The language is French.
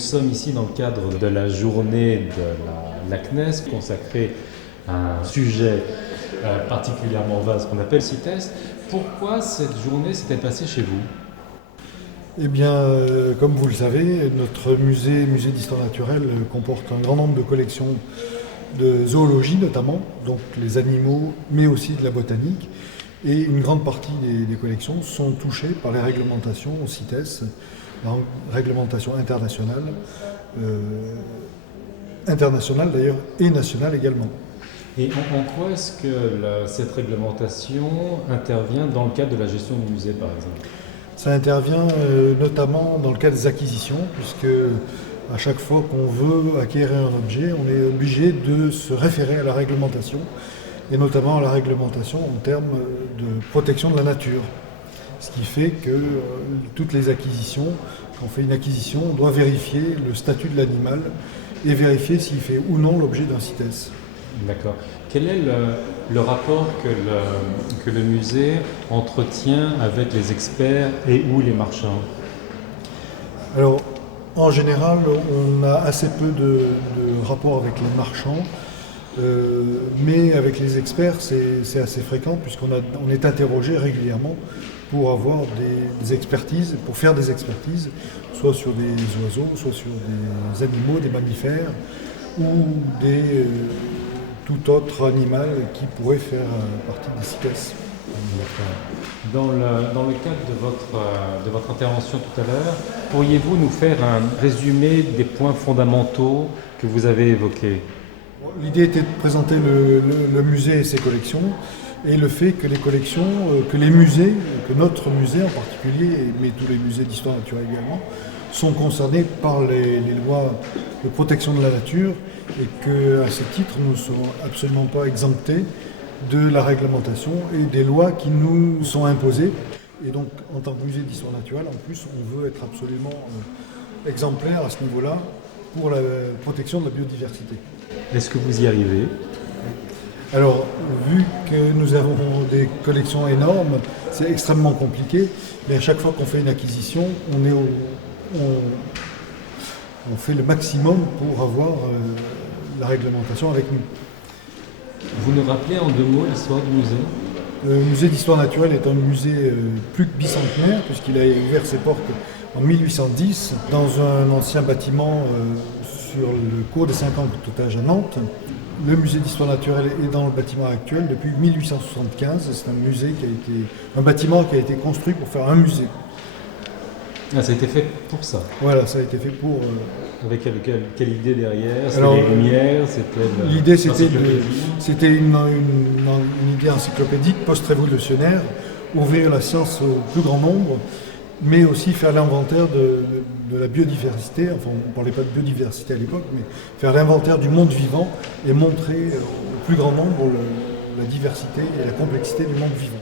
sommes ici dans le cadre de la journée de la CNES consacrée à un sujet particulièrement vaste qu'on appelle CITES. Pourquoi cette journée s'est-elle passée chez vous ? Eh bien, comme vous le savez, notre musée d'histoire naturelle comporte un grand nombre de collections de zoologie notamment, donc les animaux, mais aussi de la botanique. Et une grande partie des collections sont touchées par les réglementations CITES, la réglementation internationale d'ailleurs, et nationale également. Et en quoi est-ce que cette réglementation intervient dans le cadre de la gestion du musée, par exemple ? Ça intervient notamment dans le cas des acquisitions, puisque à chaque fois qu'on veut acquérir un objet, on est obligé de se référer à la réglementation, et notamment à la réglementation en termes de protection de la nature. Ce qui fait que toutes les acquisitions, quand on fait une acquisition, on doit vérifier le statut de l'animal et vérifier s'il fait ou non l'objet d'un CITES. D'accord. Quel est le rapport que le musée entretient avec les experts et ou les marchands ? Alors, en général, on a assez peu de rapports avec les marchands, mais avec les experts, c'est assez fréquent puisqu'on est interrogé régulièrement pour avoir des expertises, pour faire des expertises, soit sur des oiseaux, soit sur des animaux, des mammifères, ou tout autre animal qui pourrait faire partie des CITES. Dans le cadre de votre intervention tout à l'heure, pourriez-vous nous faire un résumé des points fondamentaux que vous avez évoqués ? L'idée était de présenter le musée et ses collections, et le fait que les collections, que les musées, que notre musée en particulier, mais tous les musées d'histoire naturelle également, sont concernés par les lois de protection de la nature et qu'à ce titre, nous ne sommes absolument pas exemptés de la réglementation et des lois qui nous sont imposées. Et donc, en tant que musée d'histoire naturelle, en plus, on veut être absolument exemplaire à ce niveau-là pour la protection de la biodiversité. Est-ce que vous y arrivez ? Alors, vu que nous avons des collections énormes, c'est extrêmement compliqué, mais à chaque fois qu'on fait une acquisition, on fait le maximum pour avoir la réglementation avec nous. Vous nous rappelez en 2 mots l'histoire du musée ? Le musée d'histoire naturelle est un musée plus que bicentenaire, puisqu'il a ouvert ses portes en 1810 dans un ancien bâtiment sur le cours des 50 Toutages à Nantes. Le musée d'histoire naturelle est dans le bâtiment actuel depuis 1875. C'est un bâtiment qui a été construit pour faire un musée. Ah, ça a été fait pour ça. Voilà, ça a été fait pour... Avec quelle idée derrière ? C'était les Lumières, l'idée c'était une idée encyclopédique, post-révolutionnaire, ouvrir la science au plus grand nombre, mais aussi faire l'inventaire de la biodiversité. Enfin, on ne parlait pas de biodiversité à l'époque, mais faire l'inventaire du monde vivant et montrer au plus grand nombre la diversité et la complexité du monde vivant.